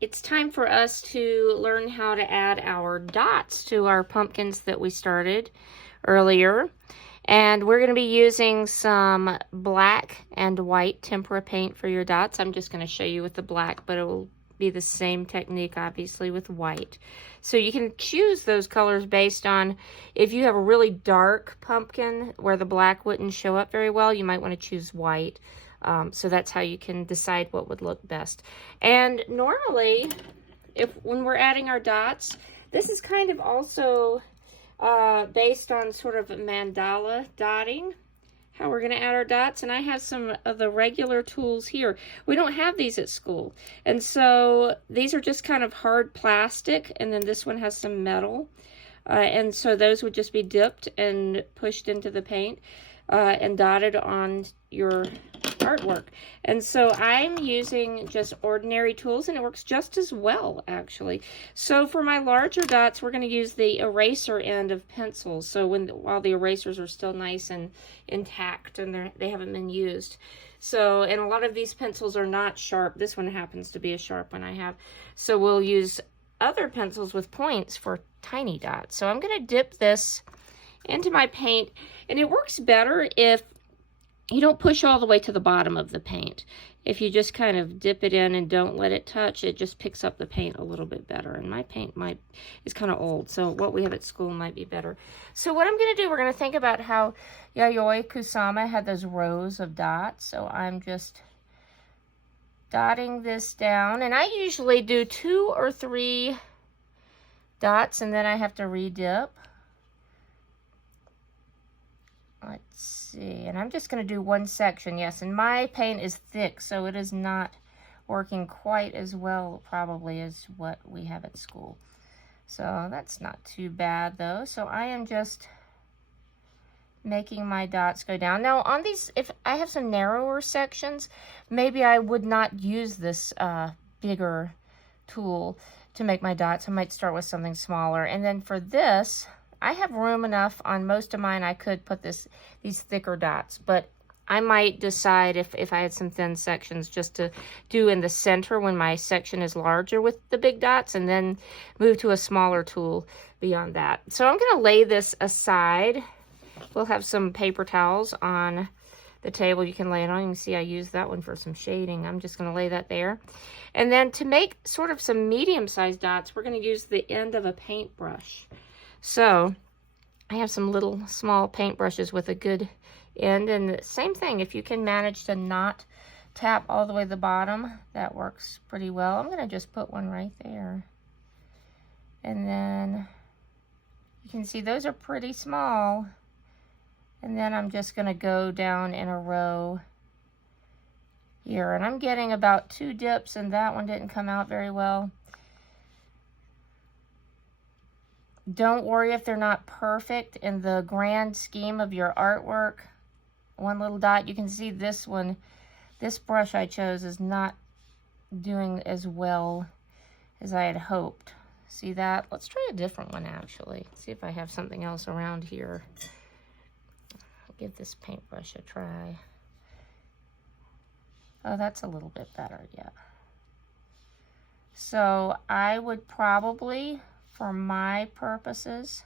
it's time for us to learn how to add our dots to our pumpkins that we started earlier. And we're going to be using some black and white tempera paint for your dots. I'm just going to show you with the black, but it will be the same technique, obviously, with white. So you can choose those colors based on if you have a really dark pumpkin where the black wouldn't show up very well, you might want to choose white. So that's how you can decide what would look best. And normally, when we're adding our dots, this is kind of also based on sort of a mandala dotting, how we're going to add our dots. And I have some of the regular tools here. We don't have these at school. And so these are just kind of hard plastic, and then this one has some metal. And so those would just be dipped and pushed into the paint and dotted on your artwork. And so I'm using just ordinary tools, and it works just as well, actually. So for my larger dots, we're going to use the eraser end of pencils. So while the erasers are still nice and intact and they haven't been used. So, and a lot of these pencils are not sharp. This one happens to be a sharp one I have. So we'll use other pencils with points for tiny dots. So I'm going to dip this into my paint, and it works better if you don't push all the way to the bottom of the paint. If you just kind of dip it in and don't let it touch, it just picks up the paint a little bit better. And my paint is kind of old, so what we have at school might be better. So what I'm going to do, we're going to think about how Yayoi Kusama had those rows of dots. So I'm just dotting this down, and I usually do 2 or 3 dots, and then I have to re-dip. Let's see, and I'm just going to do one section, yes, and my paint is thick, so it is not working quite as well probably as what we have at school. So that's not too bad though. So I am just making my dots go down. Now on these, if I have some narrower sections, maybe I would not use this bigger tool to make my dots. I might start with something smaller. And then for this, I have room enough on most of mine. I could put these thicker dots, but I might decide if I had some thin sections just to do in the center when my section is larger with the big dots, and then move to a smaller tool beyond that. So I'm going to lay this aside. We'll have some paper towels on the table you can lay it on. You can see I used that one for some shading. I'm just going to lay that there. And then to make sort of some medium-sized dots, we're going to use the end of a paintbrush. So I have some little small paintbrushes with a good end, and the same thing, if you can manage to not tap all the way to the bottom, that works pretty well. I'm going to just put one right there. And then you can see those are pretty small. And then I'm just going to go down in a row here. And I'm getting about 2 dips, and that one didn't come out very well. Don't worry if they're not perfect in the grand scheme of your artwork. One little dot, you can see this one, this brush I chose is not doing as well as I had hoped. See that? Let's try a different one actually. See if I have something else around here. I'll give this paintbrush a try. Oh, that's a little bit better, yeah. So I would probably, for my purposes,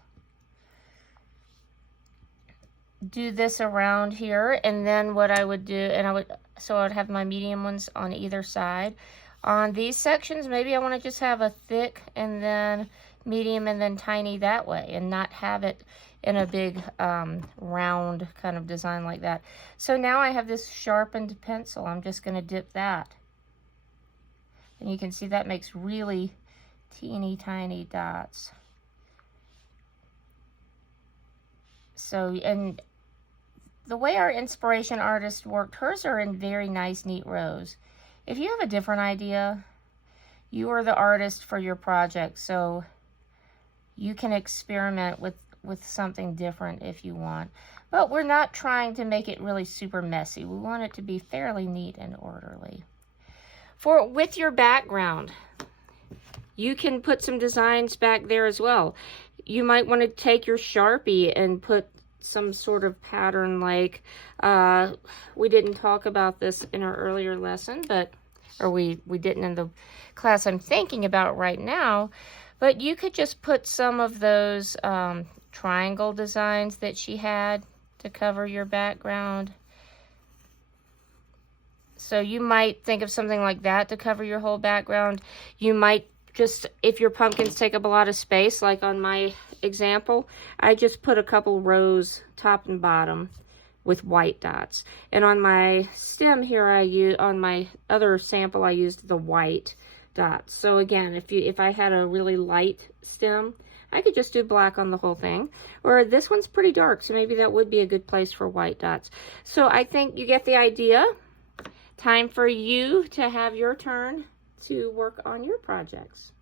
do this around here, and then what I would do, and I would have my medium ones on either side. On these sections, maybe I want to just have a thick and then medium and then tiny that way, and not have it in a big round kind of design like that. So now I have this sharpened pencil. I'm just going to dip that, and you can see that makes really teeny tiny dots. So, and the way our inspiration artist worked, hers are in very nice, neat rows. If you have a different idea, you are the artist for your project, so you can experiment with something different if you want. But we're not trying to make it really super messy. We want it to be fairly neat and orderly. With your background, you can put some designs back there as well. You might want to take your Sharpie and put some sort of pattern, like we didn't talk about this in our earlier lesson, but or we didn't in the class I'm thinking about right now, but you could just put some of those triangle designs that she had to cover your background. So you might think of something like that to cover your whole background. You might just, if your pumpkins take up a lot of space, like on my example, I just put a couple rows top and bottom with white dots. And on my stem here, on my other sample, I used the white dots. So again, if I had a really light stem, I could just do black on the whole thing. Or this one's pretty dark, so maybe that would be a good place for white dots. So I think you get the idea. Time for you to have your turn to work on your projects.